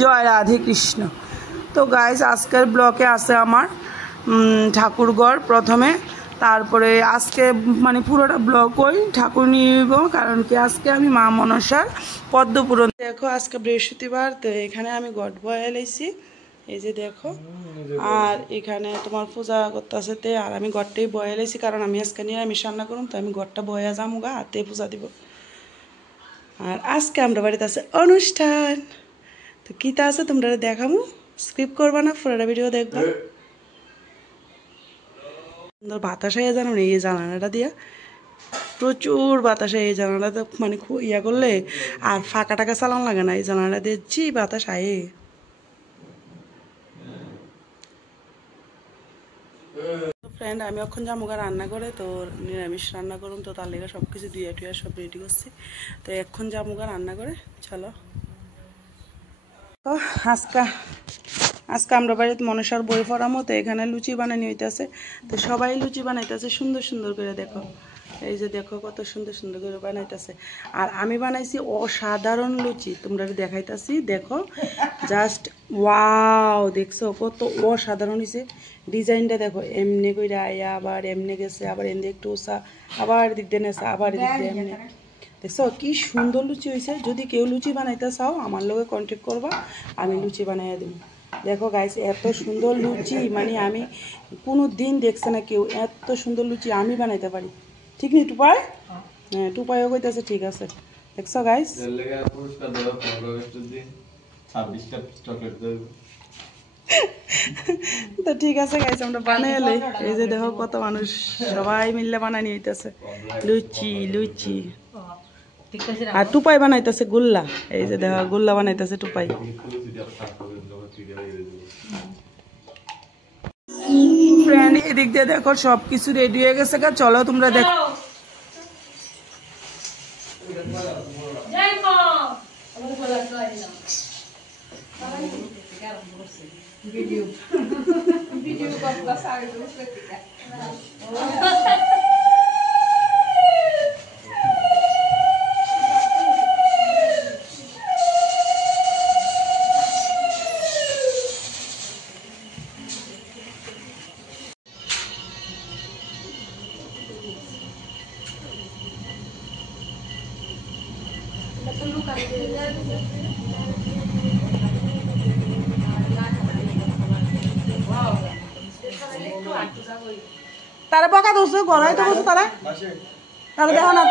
জয় রাধে কৃষ্ণ। তো গাইজ আজকের ব্লকে আছে আমার ঠাকুরঘর প্রথমে, তারপরে আজকে মানে পুরোটা ব্লক ওই ঠাকুর নিব, কারণ কি আজকে আমি মা মনসার পদ্মপুরণ। দেখো আজকে বৃহস্পতিবার, তো এখানে আমি ঘট বয়া লাইছি, এই যে দেখো। আর এখানে তোমার পূজা করতেছে তে, আর আমি ঘরটাই বয়া লাইছি কারণ আমি আজকে নিরামিষ রান্না করুম, তো আমি ঘরটা বয়া যামু গা, হাতে পূজা দিব। আর আজকে আমরা বাড়িতে আছে অনুষ্ঠান, তো কীটা আছে তোমরা দেখামু, স্কিপ করবা না, পুরোটা ভিডিও দেখবা। সুন্দর বাতাস হয়ে জানো না, এই জানালাটা দিয়া প্রচুর বাতাস, এই জানালাটা মানে ইয়া করলে আর ফাঁকা টাকা চালানো লাগে না, এই জানালা দিয়ে জি বাতাস আয়ে। ফ্রেন্ড আমি এখন জামুগা রান্না করে, তো নিরামিষ রান্না করুন, তো তার লেগে সব কিছু দুইয়া টুয়া সব রেডি করছি, তো এখন জামুগা রান্না করে চলো। তো আজকে আমরা বাড়িতে মনসার বই পড়ামো, তো এখানে লুচি বানানি হইতেছে, তো সবাই লুচি বানাইতেছে সুন্দর সুন্দর করে, দেখো এই যে দেখো কত সুন্দর সুন্দর করে বানাইতেছে। আর আমি বানাইছি অসাধারণ লুচি, তোমরা দেখাইতেছি দেখো, জাস্ট ওয়াও, দেখছো কত অসাধারণ হয়েছে। ডিজাইনটা দেখো, এমনি করে আয়া আবার এমনি গেছে, আবার এমনি একটু ওসা, আবার দিক দিয়ে নেছে, আবার দিক দিয়ে এমনি, দেখছো কি সুন্দর লুচি হয়েছে। যদি কেউ লুচি বানাইতে চাও আমার লগে কন্ট্যাক্ট করবা, আমি লুচি বানাইয়া দেবো। দেখো গাইস এত সুন্দর লুচি মানে আমি কোনো দিন দেখছে না কেউ এত সুন্দর লুচি আমি বানাইতে পারি, ঠিক নেই টুপাই? হ্যাঁ টুপাইও কইতেছে ঠিক আছে, দেখছো গাইস। তো ঠিক আছে গাইস, আমরা বানাই এলে, এই যে দেখো কত মানুষ সবাই মিললে বানানি হইতেছে লুচি লুচি। আর টুপাই বানাইতেছে গুল্লা, এই যে দেখো গুল্লা বানাইতেছে টুপাই। ফ্রেন্ড এদিক দিয়ে দেখো সব কিছু রেডি হয়ে গেছে, চলো তোমরা দেখো। ভিডিও ভিডিও করলা সাইড বসে ঠিক আছে। তারা বকা দোষে গড়াই তো বসে, তারা তারা দেখো না